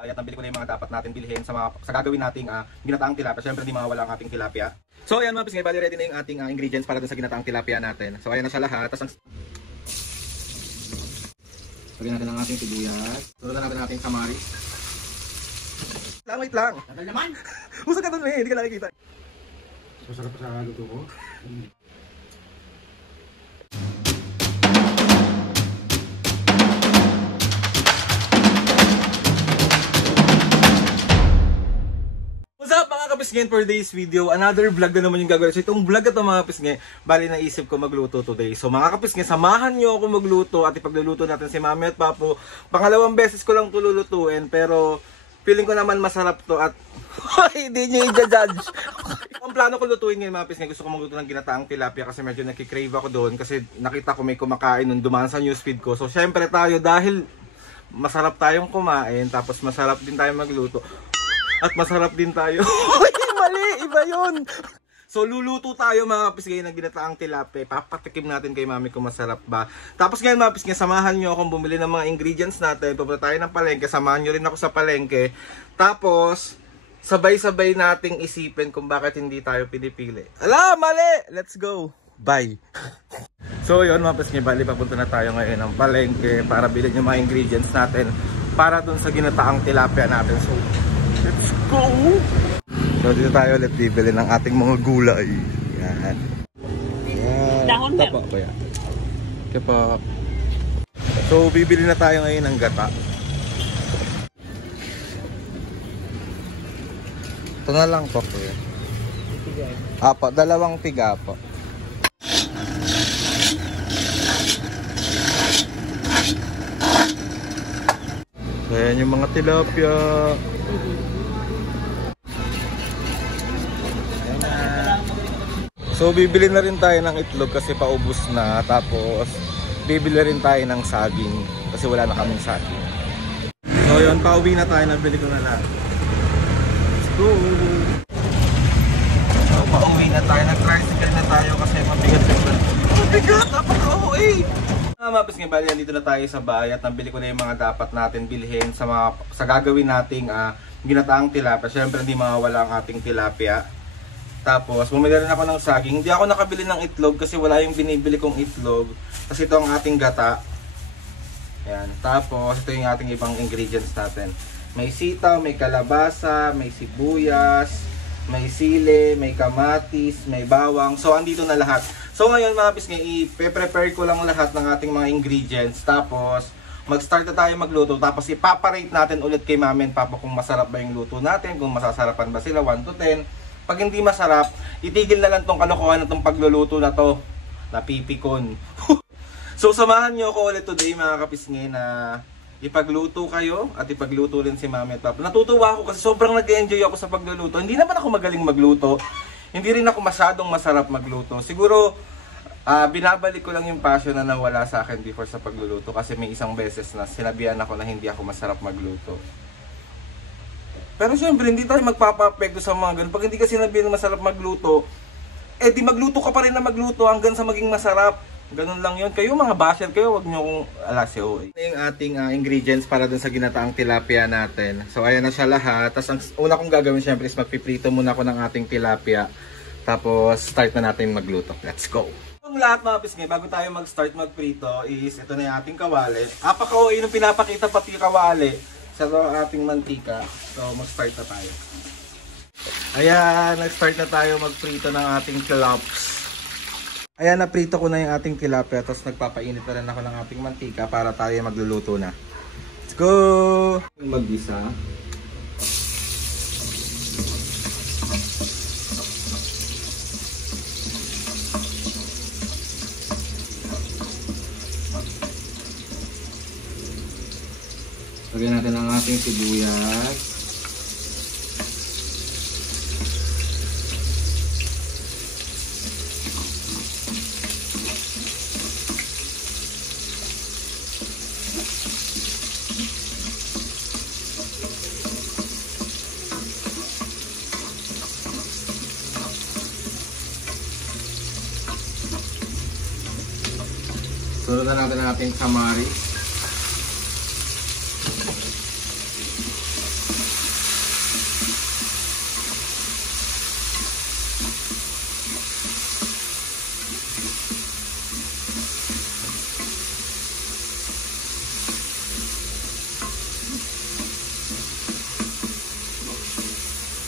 At nabili ko na yung mga dapat natin bilhin sa gagawin nating ginataang tilapia. Syempre hindi mawawala ang ating tilapia. So ayan mga pisngay, bali ready na yung ating ingredients para dun sa ginataang tilapia natin. So ayan na siya lahat. Tapos lagyan natin ang ating sibuyas. Sunod natin ang ating kamaris. Wait lang. Tagal naman. Usag ka dun hindi ka nakikita. Masarap sa luto ko. What's up mga kapisngay, for today's video, another vlog na naman yung gagawin. So itong vlog na ito mga kapisngay, bali naisip ko magluto today. So mga kapisngay, samahan nyo ako magluto at ipagluluto natin si Mami at Papo. Pangalawang beses ko lang ito lulutuin pero feeling ko naman masarap to at hindi nyo i-judge. Ang plano ko lutuin ngayon mga kapisngay, gusto ko magluto ng ginataang tilapia kasi medyo nakikrave ako doon kasi nakita ko may kumakain nung dumaan sa newsfeed ko. So syempre tayo dahil masarap tayong kumain tapos masarap din tayo magluto. At masarap din tayo. Mali! Iba yun! So luluto tayo mga kapisngay ng ginataang tilapia. Papatikim natin kay Mami kung masarap ba. Tapos ngayon mga kapisngay, samahan nyo akong bumili ng mga ingredients natin. Pupunta tayo ng palengke. Samahan nyo rin ako sa palengke. Tapos sabay-sabay nating isipin kung bakit hindi tayo pinipili. Ala! Mali! Let's go! Bye! So yun mga kapisngay, bali papunta na tayo ngayon ng palengke para bilhin yung mga ingredients natin para dun sa ginataang tilapia natin. So let's go! So dito tayo ulit bibili ng ating mga gulay. Yan. Yan. Dahon ba? Tapa ba yan? Kaya so bibili na tayo ngayon ng gata. Ito na lang po kuya. Apo, dalawang tiga po. So yan yung mga tilapia. So bibili na rin tayo ng itlog kasi paubos na. Tapos bibili rin tayo ng saging kasi wala na kaming saging. So yun, pauwi na tayo, nabili ko na lang. Let's go! So pauwi na tayo, nag-tricycle na tayo kasi mabigat sa iba. Mabigat! Napaka-OA! Mga kapisngay, bali dito na tayo sa bahay at nabili ko na yung mga dapat natin bilhin sa gagawin nating ginataang tilapia. Syempre hindi mawawala ang ating tilapia. Tapos, bumili rin ako ng saging. Hindi ako nakabili ng itlog kasi wala yung binibili kong itlog. Kasi ito ang ating gata. Ayan. Tapos, ito yung ating ibang ingredients natin. May sitaw, may kalabasa, may sibuyas, may sili, may kamatis, may bawang. So, andito na lahat. So, ngayon mga kapisngay, i-prepare ko lang lahat ng ating mga ingredients. Tapos, mag-start na tayo magluto. Tapos, ipaparate natin ulit kay Mami and Papa kung masarap ba yung luto natin, kung masasarapan ba sila 1 to 10. Pag hindi masarap, itigil na lang tong kalokohan na tong pagluluto na to. Napipikon. So samahan nyo ako ulit today mga kapisngay na ipagluto kayo at ipagluto rin si Mami at Papa. Natutuwa ako kasi sobrang nag-enjoy ako sa pagluluto. Hindi naman ako magaling magluto. Hindi rin ako masyadong masarap magluto. Siguro binabalik ko lang yung passion na nawala sa akin before sa pagluluto. Kasi may isang beses na sinabihan ako na hindi ako masarap magluto. Pero syempre, hindi tayo magpapapekto sa mga ganun. Pag hindi ka sinabi na masarap magluto, eh di magluto ka pa rin na magluto hanggang sa maging masarap. Ganun lang yun. Kayo mga basher, kayo wag nyo kong alasyo. Ito yung ating ingredients para dun sa ginataang tilapia natin. So ayan na siya lahat. Tapos ang una kong gagawin syempre is magpiprito muna ako ng ating tilapia. Tapos start na natin magluto. Let's go! Ang lahat mga kapisngay, bago tayo mag-start magprito is ito na yung ating kawali. Apaka-OA nung pinapakita pati kawali sa ating mantika. So mag-start na tayo. Ayan, nag-start na tayo magprito ng ating tilaps. Ayan, naprito ko na yung ating tilapia. Tapos nagpapainit na rin ako ng ating mantika para tayo magluluto na. Let's go! Mag-isa. Lagyan natin ang ating sibuyas. Sunod na natin ang ating kamaris.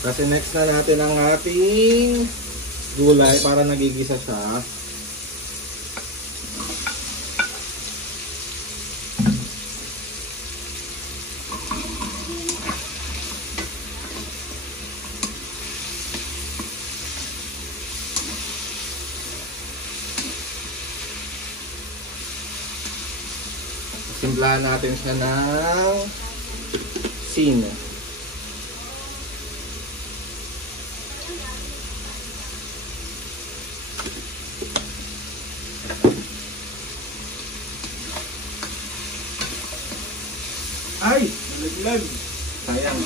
Kasi next na natin ang ating gulay para nagigisa siya. Simplahan natin siya ng sin. Ay! Nalaglag! Sayang.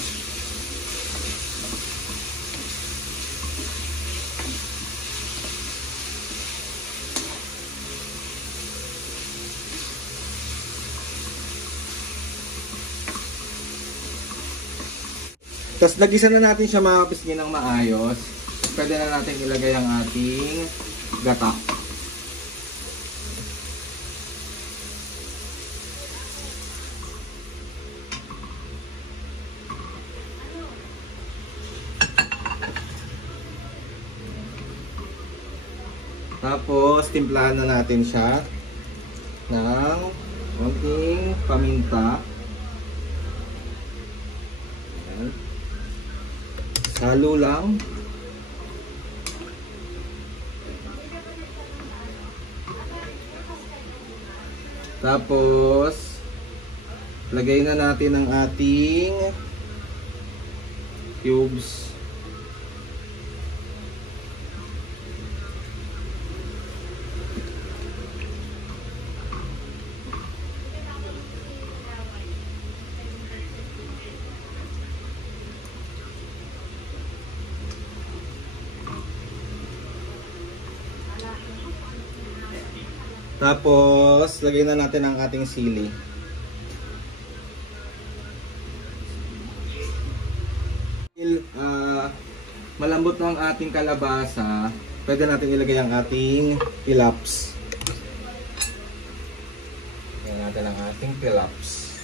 Tapos nagisa na natin siya mga pisngi ng maayos. Pwede na natin ilagay ang ating gata. Tapos timplahan na natin siya ng konting paminta. Ayan. Halo lang. Tapos lagay na natin ang ating cubes. Tapos, lagay na natin ang ating sili. Malambot na ang ating kalabasa, pwede natin ilagay ang ating pilaps. Lagyan natin ang ating pilaps.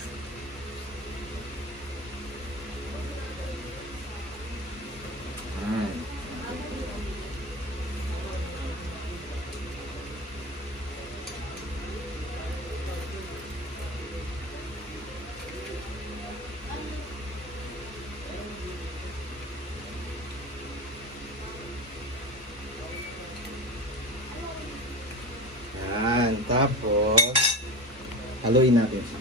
Ayan. Tapos, haluin natin siya.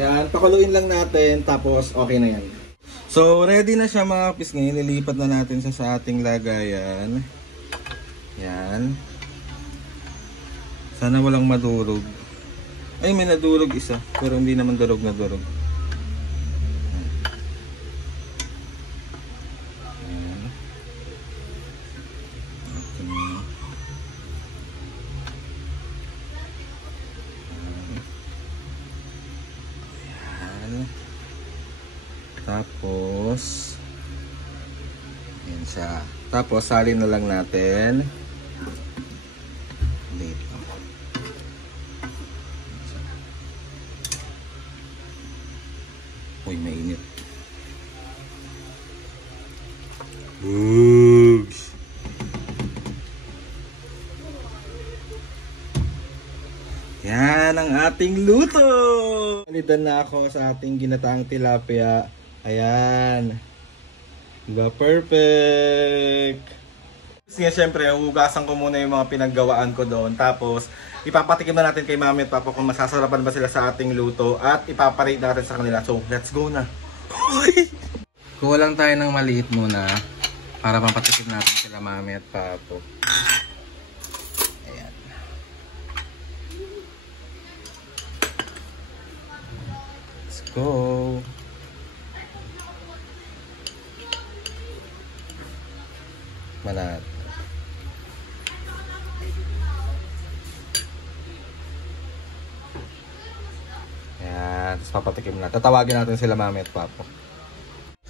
Yan, pakuluin lang natin tapos okay na yan. So ready na siya mga pisngi, lilipat na natin siya sa ating lagayan. Yan. Sana walang madurog. Ay, may nadurog isa, pero hindi naman durog na durog. Yan. Tapos yan siya. Tapos salin na lang natin dito. Uy, mainit. Bugs. Yan ang ating luto. Palitan na ako sa ating ginataang tilapia. Ayan. Diba? Perfect. Kasi syempre, hugasan ko muna yung mga pinaggawaan ko doon. Tapos, ipapatikim na natin kay Mami at Papa kung masasarapan ba sila sa ating luto. At ipaparate natin sa kanila. So, let's go na. Kuha lang tayo ng maliit muna para mapatikim natin sila mami at papo. Ayan. Let's go. Manat. Ayan. Tapos papatikim na. Tatawagin natin sila mami at papo.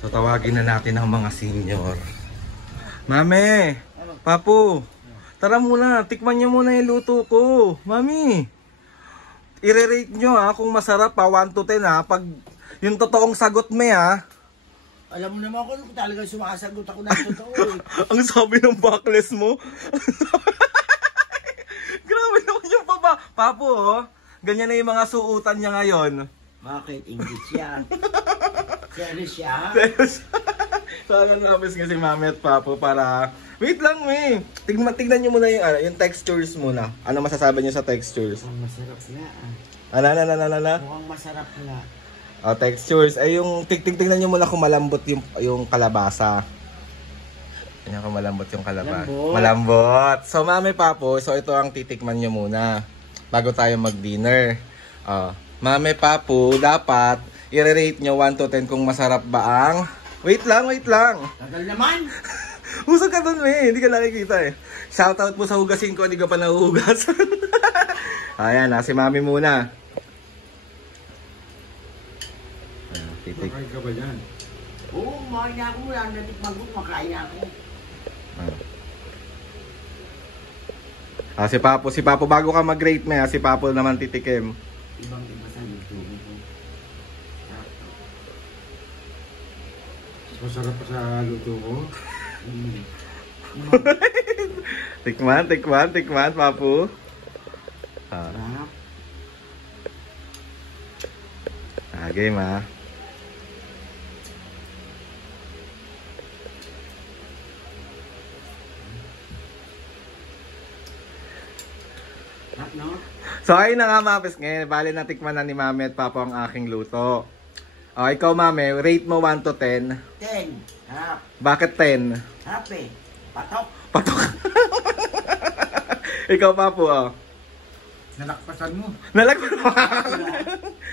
So tawagin na natin ang mga senior. Mami, Papo, tara muna, tikman nyo muna yung luto ko. Mami, i-rate nyo ha, kung masarap pa, 1 to 10 ha. Pag yung totoong sagot mo ha. Alam mo naman kung talagang sumasagot ako ng totoo eh. Ang sabi ng backless mo. Grabe naman yung baba. Papo, oh, ganyan na yung mga suutan niya ngayon. Bakit? English siya. Serious siya? So, nabis kasi mami at papo para... Wait lang, me. Tignan nyo muna yung textures muna. Ano masasabi nyo sa textures? Mukhang masarap nga Ala. Mukhang masarap nga. Oh, textures. Ay, yung tignan nyo muna kung malambot yung kalabasa. Tingnan kung malambot yung kalabasa. Malambot. So, mami, papo, so ito ang titikman nyo muna bago tayo mag-dinner. Oh. Mami, papo, dapat i-rate nyo 1 to 10 kung masarap ba ang... Wait lang. Tagal naman! Usag ka dun, me. Hindi ka nakikita eh. Shoutout mo sa hugasin ko, hindi ka pa nahuhugas. Ayan, si mami muna. Titik. Makain ka ba yan? Oo, makain na ako. Wala na tikman ko, makain na ako. Si Papo, bago ka mag-rate me, si Papo naman titikim. Ibang-iba sa luto ko. Masarap pa sa luto ko? Tikman, Papo. Sarap. Game ha. Sarap, no? So ayun na nga mga ngayon, bali na tikman na ni Mami at Papo ang aking luto. O ikaw Mami, rate mo 1 to 10. 10. Sarap. Bakit 10? Sarap eh. Patok. Patok. Ikaw Papo Nalakpasan mo.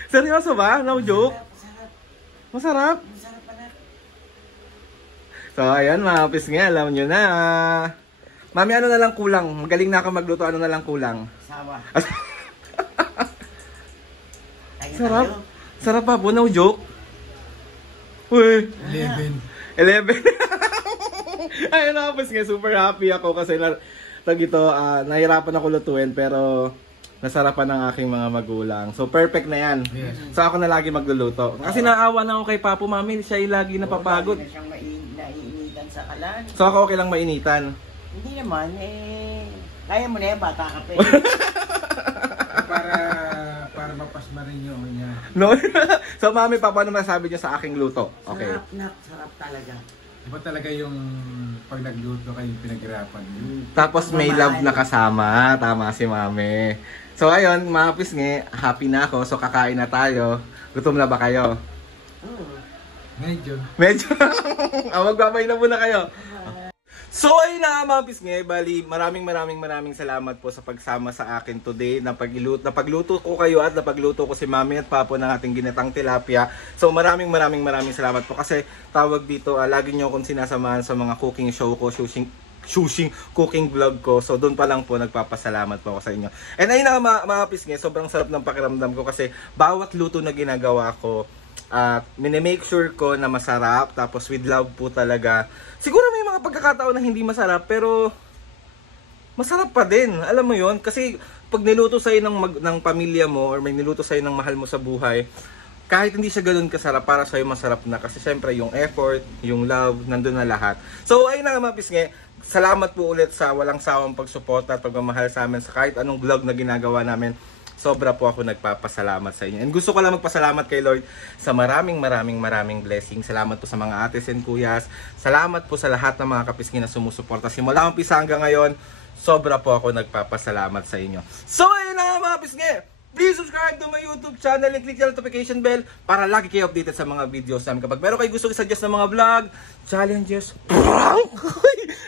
Seryoso ba? No joke? Sarap. Masarap. Masarap pa na. So ayan mga nga, alam nyo na. Mami, ano na lang kulang? Magaling na ako magluto, ano na lang kulang? Sawa. Sarap. Sarap Papo, no joke? Uy. 11. 11. Ayun na, nga, super happy ako kasi nahirapan ako lutuin pero nasarapan ng aking mga magulang. So perfect na yan. Yes. So ako na lagi magluluto. Kasi naawa na ako kay Papo, Mami, siya yung lagi napapagod. Hindi na siyang naiinitan sa kalan. So ako okay lang mainitan. Hindi naman eh. Kaya mo na yan, bata ka pa eh. para mapasma rin yung niya. No? So Mami, Papa, ano masasabi niyo sa aking luto? Okay. Sarap talaga. Iba talaga yung pag nagluto kayo pinaghirapan. Tapos may love na kasama. Tama si Mami. So ayun, mga pisngi, happy na ako. So kakain na tayo. Gutom na ba kayo? Medyo. Magbabay na muna kayo. So ayun na nga mga pisngi, bali maraming salamat po sa pagsama sa akin today. Napagluto ko kayo at napagluto ko si Mami at Papo ng ating ginatang tilapia. So maraming salamat po kasi tawag dito, lagi nyo akong sinasamahan sa mga cooking show ko, sushing cooking vlog ko. So doon pa lang po nagpapasalamat po ako sa inyo. And ayun na nga mga pisngi, sobrang sarap ng pakiramdam ko kasi bawat luto na ginagawa ko, mini-make sure ko na masarap, tapos with love po talaga. Siguro may mga pagkakataon na hindi masarap, pero masarap pa din. Alam mo yon, kasi pag niluto sa'yo ng pamilya mo, or may niluto sa'yo ng mahal mo sa buhay, kahit hindi siya ganoon kasarap, para sa'yo masarap na. Kasi syempre yung effort, yung love, nandun na lahat. So ayun na mga pisngi, salamat po ulit sa walang sawang pagsuporta at pagmamahal sa amin sa kahit anong vlog na ginagawa namin. Sobra po ako nagpapasalamat sa inyo. And gusto ko lang magpasalamat kay Lord sa maraming blessing. Salamat po sa mga ates and kuyas. Salamat po sa lahat ng mga kapisngi na sumusuporta. Simula umpisa hanggang ngayon, sobra po ako nagpapasalamat sa inyo. So ayun na mga pisngi, Please subscribe to my YouTube channel and click the notification bell para lagi kayo updated sa mga videos namin. Kapag meron kayo gusto i-suggest ng mga vlog, challenges, prank,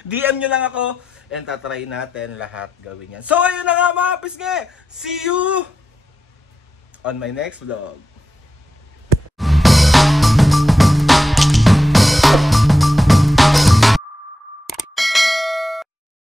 DM nyo lang ako and tatry natin lahat gawin yan. So ayun na nga mga pisngi, see you on my next vlog.